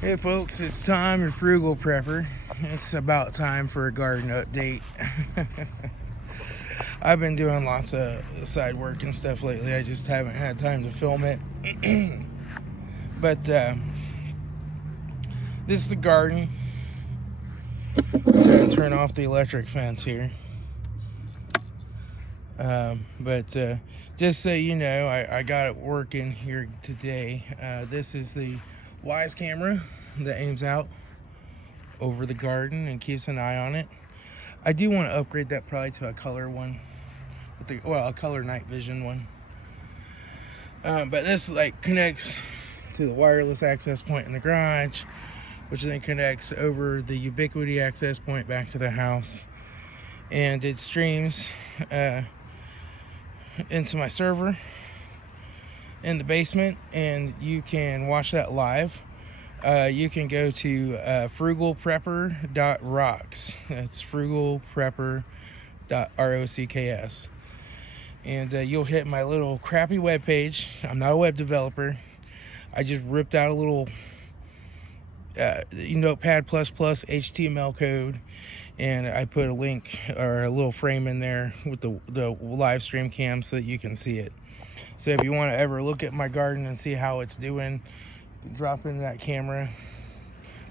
Hey folks, it's Tom, your frugal prepper. It's about time for a garden update. I've been doing lots of side work and stuff lately. I just haven't had time to film it. But this is the garden. I'm going to turn off the electric fence here. Just so you know, I got it working here today. This is the Wise camera that aims out over the garden and keeps an eye on it. I do want to upgrade that probably to a color one, a color night vision one. But this connects to the wireless access point in the garage, which then connects over the Ubiquiti access point back to the house, and it streams into my server in the basement, and you can watch that live. You can go to frugalprepper.rocks. That's frugalprepper.rocks. And you'll hit my little crappy web page. I'm not a web developer. I just ripped out a little Notepad++ HTML code, and I put a link or a little frame in there with the live stream cam so that you can see it. So if you want to ever look at my garden and see how it's doing, drop in that camera.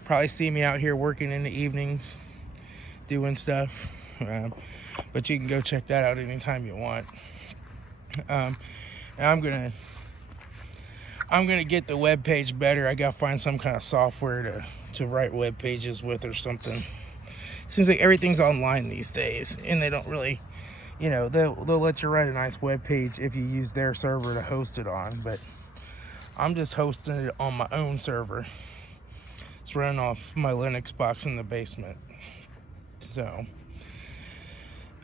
Probably see me out here working in the evenings doing stuff, but you can go check that out anytime you want. And I'm gonna get the web page better. I gotta find some kind of software to write web pages with or something. Seems like everything's online these days, and they don't really, they'll let you write a nice web page if you use their server to host it on. But I'm just hosting it on my own server. It's running off my Linux box in the basement. So,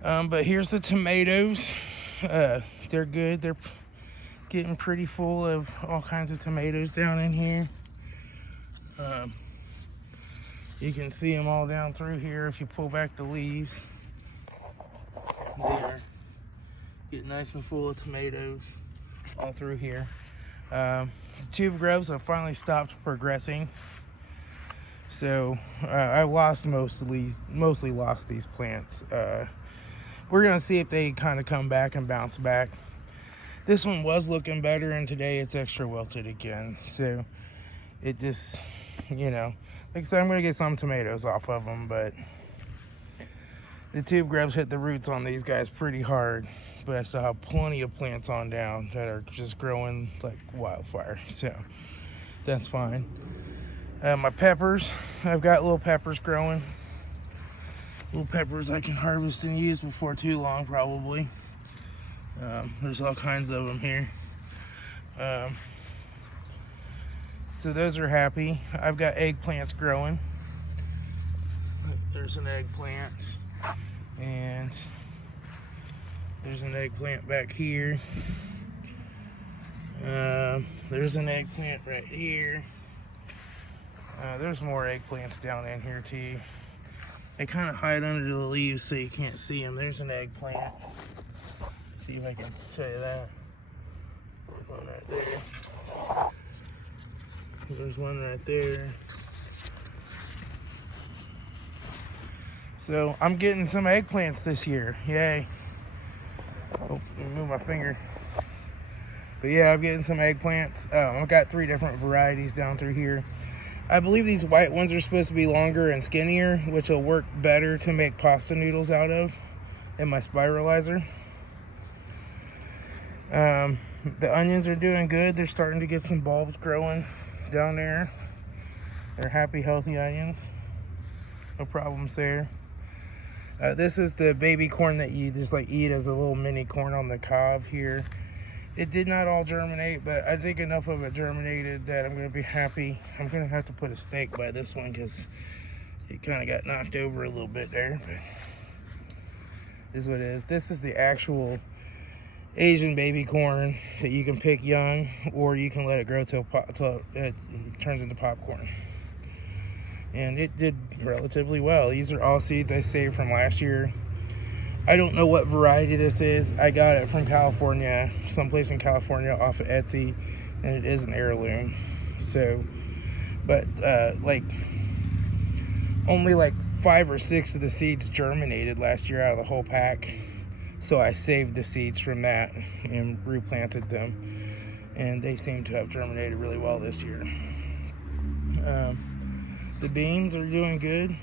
but here's the tomatoes. They're good. They're getting pretty full of all kinds of tomatoes down in here. You can see them all down through here if you pull back the leaves. They're getting nice and full of tomatoes all through here. The tube grubs have finally stopped progressing, so I mostly lost these plants. We're gonna see if they kind of come back and bounce back. This one was looking better, and today it's extra wilted again. So it just, like I said, I'm gonna get some tomatoes off of them, but the tube grubs hit the roots on these guys pretty hard. But I still have plenty of plants on down that are just growing like wildfire, so that's fine. My peppers, I've got little peppers growing. Little peppers I can harvest and use before too long, probably. There's all kinds of them here. So those are happy. I've got eggplants growing. There's an eggplant, and there's an eggplant back here. There's an eggplant right here. There's more eggplants down in here too. They kind of hide under the leaves so you can't see them. There's an eggplant. See if I can show you that. There's one right there. There's one right there. So I'm getting some eggplants this year. Yay. Oh, let me move my finger. But yeah, I'm getting some eggplants. I've got 3 different varieties down through here. I believe these white ones are supposed to be longer and skinnier, which will work better to make pasta noodles out of in my spiralizer. The onions are doing good. They're starting to get some bulbs growing down there. They're happy, healthy onions. No problems there. This is the baby corn that you just eat as a little mini corn on the cob here. It did not all germinate, but I think enough of it germinated that I'm going to be happy. I'm going to have to put a stake by this one because it kind of got knocked over a little bit there. But this is what it is. This is the actual Asian baby corn that you can pick young, or you can let it grow till it turns into popcorn. And it did relatively well. These are all seeds I saved from last year. I don't know what variety this is. I got it from California, someplace in California off of Etsy, and it is an heirloom. So but like only like 5 or 6 of the seeds germinated last year out of the whole pack. So I saved the seeds from that and replanted them, and they seem to have germinated really well this year. The beans are doing good.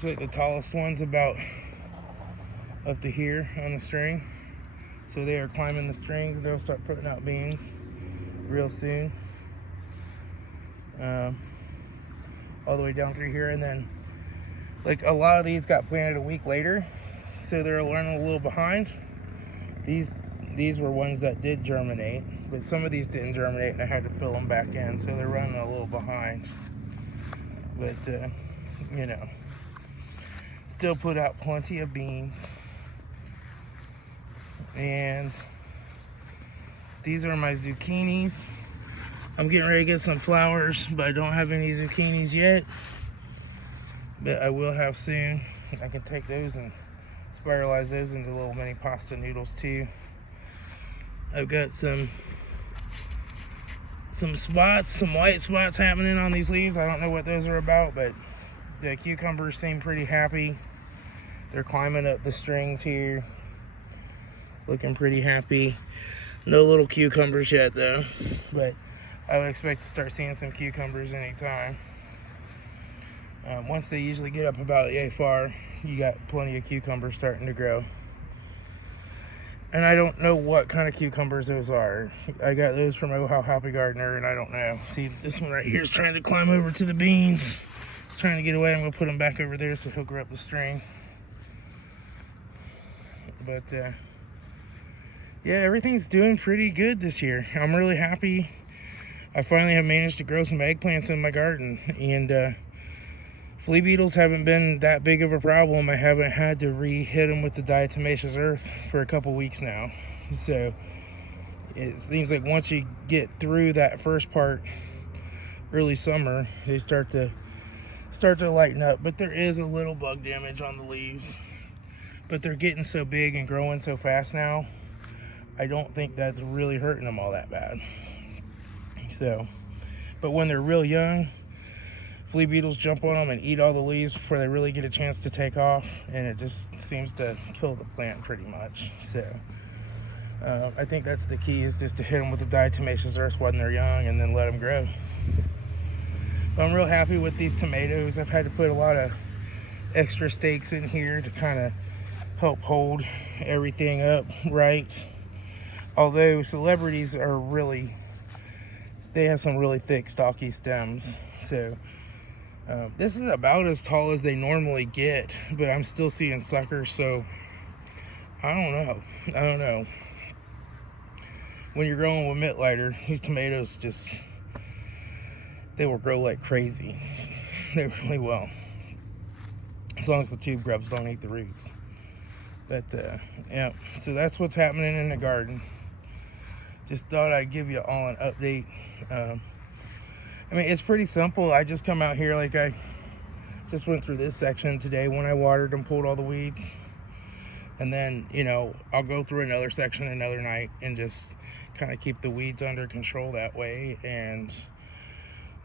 So the tallest one's about up to here on the string. So they are climbing the strings. They'll start putting out beans real soon. All the way down through here, and then like a lot of these got planted a week later, so they're running a little behind. These were ones that did germinate, but some of these didn't germinate, and I had to fill them back in, so they're running a little behind. But you know, still put out plenty of beans. And these are my zucchinis. I'm getting ready to get some flowers, but I don't have any zucchinis yet. But I will have soon. I can take those and spiralize those into little mini pasta noodles too. I've got some spots, some white spots happening on these leaves. I don't know what those are about, but the cucumbers seem pretty happy. They're climbing up the strings here, looking pretty happy. No little cucumbers yet though, but I would expect to start seeing some cucumbers anytime. Once they usually get up about yay far, you got plenty of cucumbers starting to grow. And I don't know what kind of cucumbers those are. I got those from Oh How Happy Gardener, and I don't know. See, this one right here is trying to climb over to the beans. It's trying to get away. I'm going to put him back over there so he'll grow up the string. But, yeah, everything's doing pretty good this year. I'm really happy. I finally have managed to grow some eggplants in my garden, and flea beetles haven't been that big of a problem. I haven't had to re-hit them with the diatomaceous earth for a couple weeks now. So it seems like once you get through that first part, early summer, they start to lighten up. But there is a little bug damage on the leaves. But they're getting so big and growing so fast now, I don't think that's really hurting them all that bad. So, but when they're real young, flea beetles jump on them and eat all the leaves before they really get a chance to take off, and it just seems to kill the plant pretty much. So I think that's the key, is just to hit them with the diatomaceous earth when they're young and then let them grow. But I'm real happy with these tomatoes. I've had to put a lot of extra stakes in here to kind of help hold everything up right. Although celebrities are they have some really thick stocky stems. So this is about as tall as they normally get, but I'm still seeing suckers, so I don't know. When you're growing with Mittleider, these tomatoes they will grow like crazy. They really will. As long as the tube grubs don't eat the roots. But yeah, so that's what's happening in the garden. Just thought I'd give you all an update. I mean, it's pretty simple. I just come out here, like I just went through this section today when I watered and pulled all the weeds. And then, you know, I'll go through another section another night and just kind of keep the weeds under control that way. And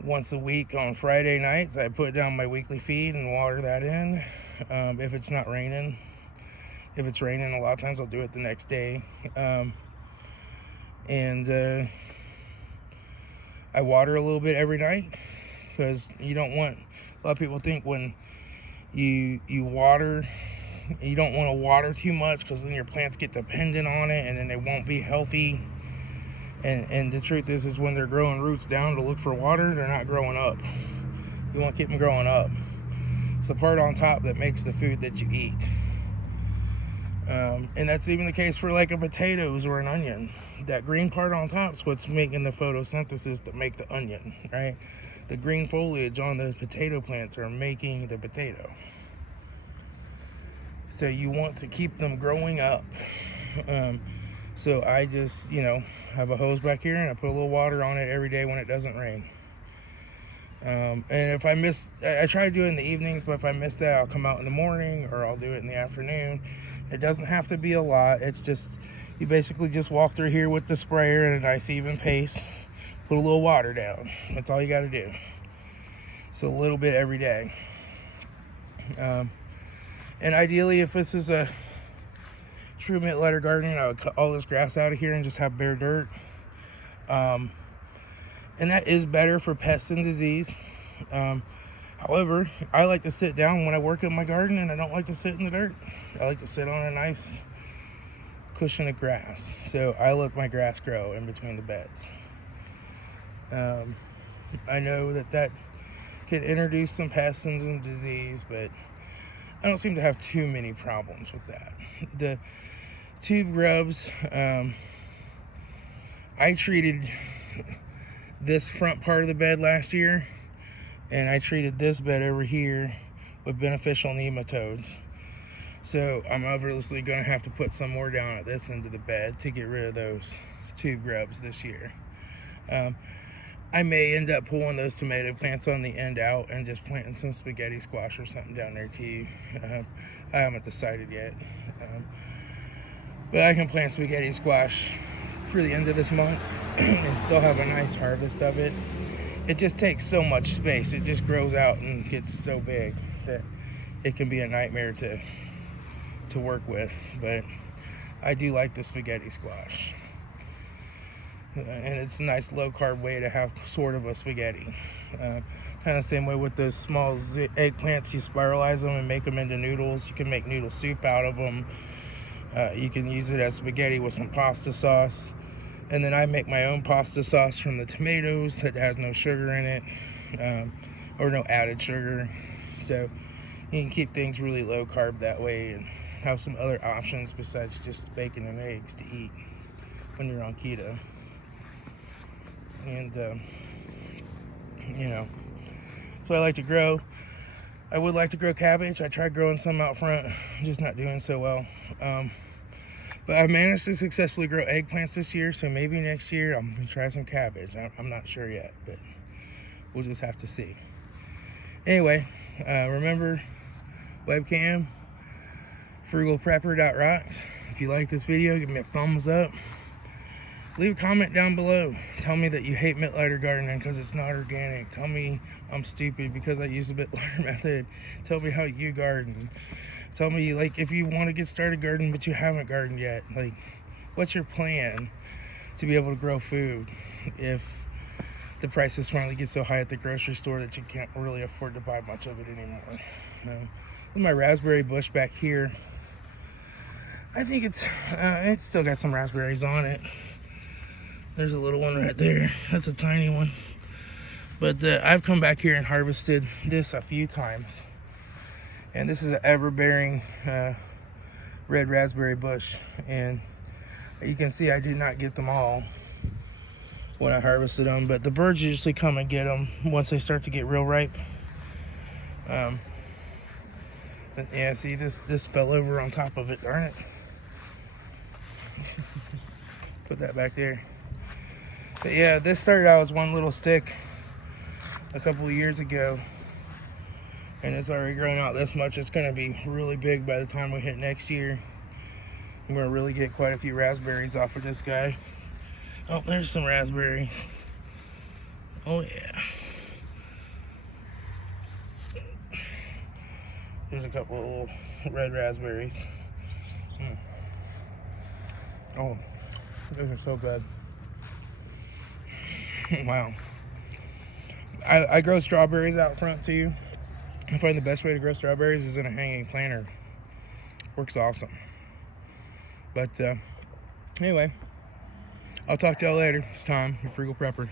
once a week on Friday nights, I put down my weekly feed and water that in. If it's not raining. If it's raining, a lot of times I'll do it the next day. I water a little bit every night, because you don't want, a lot of people think when you water, you don't want to water too much, because then your plants get dependent on it and then they won't be healthy. And the truth is when they're growing roots down to look for water, they're not growing up. You want to keep them growing up. It's the part on top that makes the food that you eat. And that's even the case for like a potatoes or an onion. That green part on top is what's making the photosynthesis to make the onion, right? The green foliage on the potato plants are making the potato. So you want to keep them growing up. So I just, you know, have a hose back here and I put a little water on it every day when it doesn't rain. And if I try to do it in the evenings, but if I miss that, I'll come out in the morning or I'll do it in the afternoon. It doesn't have to be a lot. It's just, you basically just walk through here with the sprayer at a nice even pace, put a little water down. That's all you got to do. So a little bit every day. And ideally, if this is a true Mittleider garden, I would cut all this grass out of here and just have bare dirt. And that is better for pests and disease. However, I like to sit down when I work in my garden, and I don't like to sit in the dirt. I like to sit on a nice cushion of grass. So I let my grass grow in between the beds. I know that could introduce some pests and some disease, but I don't seem to have too many problems with that. The tube grubs, I treated this front part of the bed last year, and I treated this bed over here with beneficial nematodes. So I'm obviously going to have to put some more down at this end of the bed to get rid of those tube grubs this year. I may end up pulling those tomato plants on the end out and just planting some spaghetti squash or something down there too. I haven't decided yet. But I can plant spaghetti squash for the end of this month and still have a nice harvest of it. It just takes so much space. It just grows out and gets so big that it can be a nightmare to work with. But I do like the spaghetti squash. And it's a nice low-carb way to have sort of a spaghetti. Kind of the same way with those small eggplants. You spiralize them and make them into noodles. You can make noodle soup out of them. You can use it as spaghetti with some pasta sauce. And then I make my own pasta sauce from the tomatoes that has no sugar in it, or no added sugar. So you can keep things really low-carb that way and have some other options besides just bacon and eggs to eat when you're on keto. And so I like to grow. I would like to grow cabbage. I tried growing some out front, just not doing so well. But I managed to successfully grow eggplants this year, so maybe next year I'm gonna try some cabbage. I'm not sure yet, but we'll just have to see. Anyway, remember, webcam, frugalprepper.rocks. If you like this video, give me a thumbs up. Leave a comment down below. Tell me that you hate Mittleider gardening because it's not organic. Tell me I'm stupid because I use the Mittleider method. Tell me how you garden. Tell me, like, if you want to get started gardening but you haven't gardened yet, like, what's your plan to be able to grow food if the prices finally get so high at the grocery store that you can't really afford to buy much of it anymore? My raspberry bush back here, I think it's still got some raspberries on it. There's a little one right there. That's a tiny one. But I've come back here and harvested this a few times. And this is an ever-bearing red raspberry bush. And you can see I did not get them all when I harvested them. But the birds usually come and get them once they start to get real ripe. But yeah, see, this fell over on top of it, darn it. Put that back there. But yeah, this started out as one little stick a couple of years ago, and it's already grown out this much. It's going to be really big by the time we hit next year. I'm going to really get quite a few raspberries off of this guy. Oh, there's some raspberries. Oh yeah. There's a couple of little red raspberries. Oh, those are so good. Wow. I grow strawberries out front too. I find the best way to grow strawberries is in a hanging planter. Works awesome. But anyway, I'll talk to y'all later. It's Tom, your frugal prepper.